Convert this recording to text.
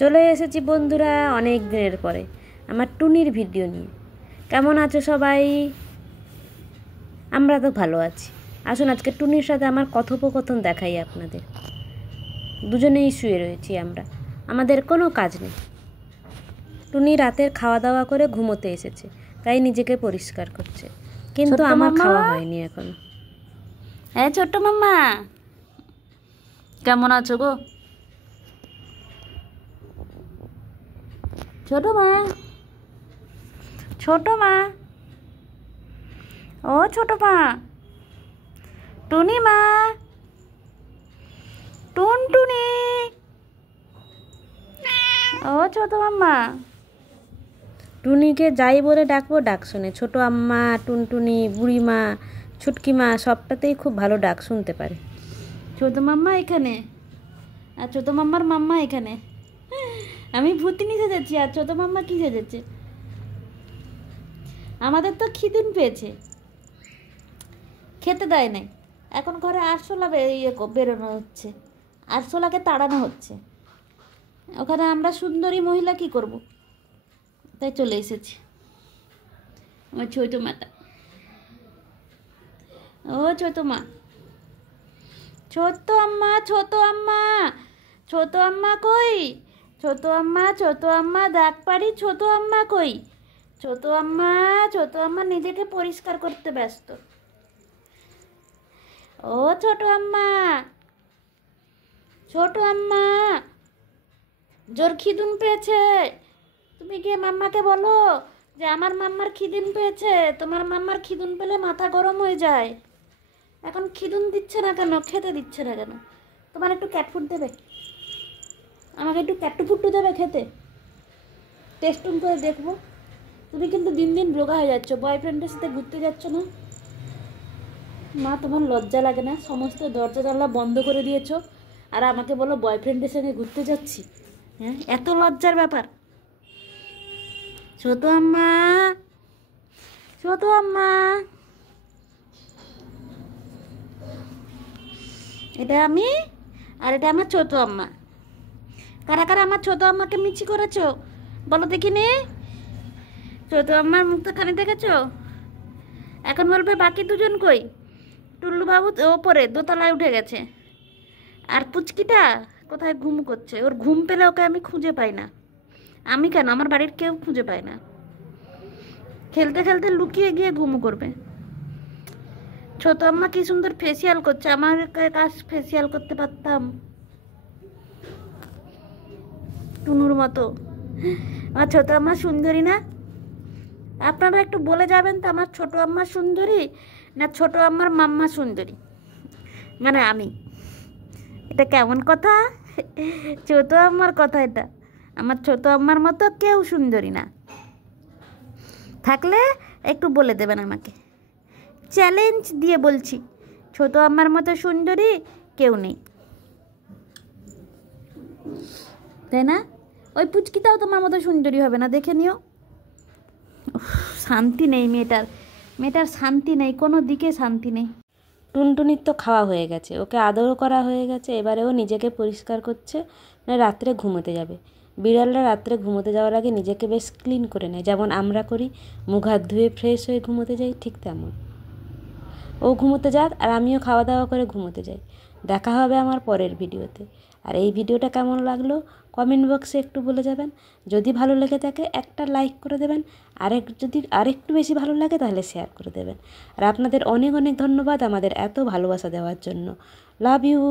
চলে এসেছি বন্ধুরা অনেক দিনের পরে আমার টুনির ভিডিও নিয়ে। কেমন আছো সবাই? আমরা তো ভালো আছি। আসুন আজকে টুনির সাথে আমার কথোপকথন দেখাই আপনাদের। দুজনেই শুয়ে রয়েছি আমরা, আমাদের কোনো কাজ নেই। টুনি রাতের খাওয়া দাওয়া করে ঘুমোতে এসেছে, তাই নিজেকে পরিষ্কার করছে, কিন্তু আমার খাওয়া হয়নি এখনো। হ্যাঁ ছোট্ট মাম্মা, কেমন আছো গো? ছোট মা, ছোট মা, ও ছোট মা, টুনি মা, টুনটুনি, ও ছোট মাম্মা। টুনিকে যাই বলে ডাকবো ডাক শোনে। ছোট আম্মা, টুনটুনি, বুড়িমা, ছুটকি মা সবটাতেই খুব ভালো ডাক শুনতে পারে। ছোট মাম্মা এখানে, আর ছোট মাম্মার মাম্মা এখানে। আমি ভূতিনি সেজেছি, আর ছোট মাম্মা কি সেজেছে? আমাদের তো খিদিন পেয়েছে, খেতে দেয় নাই। এখন ঘরে আরশোলা বেরোনো হচ্ছে, আরশোলাকে তাড়ানো হচ্ছে। ওখানে আমরা সুন্দরী মহিলা কি করব? তাই চলে এসেছি আমার ছোট মাটা। ও ছোট মা, ছোট আম্মা, ছোট আম্মা, ছোট আম্মা কই? ছোট আম্মা, ছোট আম্মা ডাক পারি, ছোট আম্মা কই? ছোট আম্মা, ছোট আম্মা নিজেকে পরিষ্কার করতে ব্যস্ত। ও ছোট আম্মা, ছোট আম্মা, জোর খিদুন পেয়েছে। তুমি গিয়ে মাম্মাকে বলো যে আমার মাম্মার খিদুন পেয়েছে। তোমার মাম্মার খিদুন পেলে মাথা গরম হয়ে যায়। এখন খিদুন দিচ্ছে না কেন, খেতে দিচ্ছে না কেন? তোমার একটু ক্যাটফুড দেবে, আমাকে একটু ক্যাটফুট্টু দেবে খেতে, টেস্টুন করে দেখবো। তুমি কিন্তু দিন দিন রোগা হয়ে যাচ্ছ, বয়ফ্রেন্ডের সাথে ঘুরতে যাচ্ছ না? মা, তোমার লজ্জা লাগে না? সমস্ত দরজা জানলা বন্ধ করে দিয়েছো, আর আমাকে বলো বয়ফ্রেন্ডের সঙ্গে ঘুরতে যাচ্ছি। হ্যাঁ, এত লজ্জার ব্যাপার? ছোট আম্মা, ছোট আম্মা, এটা আমি, আর এটা আমার ছোট আম্মা। কারা কারা আমার ছোট আম্মাকে মিছি করেছো বলো দেখিনি? ছোট আম্মার মুখটা খানি দেখেছো? এখন বলবে বাকি দুজন কই? টুল্লু বাবু ওপরে দোতলায় উঠে গেছে, আর পুচকিটা কোথায় ঘুম করছে। ওর ঘুম পেলে ওকে আমি খুঁজে পাই না। আমি কেন, আমার বাড়ির কেউ খুঁজে পায় না। খেলতে খেলতে লুকিয়ে গিয়ে ঘুম করবে। ছোট আম্মা কি সুন্দর ফেসিয়াল করছে, আমার কাজ ফেসিয়াল করতে পারতাম টুনুর মতো। আমার ছোট আম্মা সুন্দরী না? আপনারা একটু বলে যাবেন তো, আমার ছোট আম্মা সুন্দরী না ছোট আম্মার মাম্মা সুন্দরী? মানে আমি, এটা কেমন কথা? ছোট আম্মার কথা এটা। আমার ছোট আম্মার মতো কেউ সুন্দরী না। থাকলে একটু বলে দেবেন আমাকে, চ্যালেঞ্জ দিয়ে বলছি, ছোট আম্মার মতো সুন্দরী কেউ নেই, তাই না? ওই পুচকিটাও তোমার মতো সুন্দরী হবে না, দেখে নিও। শান্তি নেই মেয়েটার, মেয়েটার শান্তি নেই, কোনো দিকে শান্তি নেই। টুনটুনির তো খাওয়া হয়ে গেছে, ওকে আদরও করা হয়ে গেছে, এবারে ও নিজেকে পরিষ্কার করছে, রাত্রে ঘুমোতে যাবে। বিড়ালরা রাত্রে ঘুমোতে যাওয়ার আগে নিজেকে বেশ ক্লিন করে নেয়, যেমন আমরা করি, মুখ হাত ধুয়ে ফ্রেশ হয়ে ঘুমোতে যাই, ঠিক তেমন ও ঘুমোতে যাক, আর আমিও খাওয়া দাওয়া করে ঘুমোতে যাই। দেখা হবে আমার পরের ভিডিওতে। আর এই ভিডিওটা কেমন লাগলো কমেন্ট বক্সে একটু বলে যাবেন। যদি ভালো লেগে থাকে একটা লাইক করে দেবেন, যদি আরেকটু বেশি ভালো লাগে তাহলে শেয়ার করে দেবেন। আর আপনাদের অনেক অনেক ধন্যবাদ আমাদের এত ভালোবাসা দেওয়ার জন্য। Love you.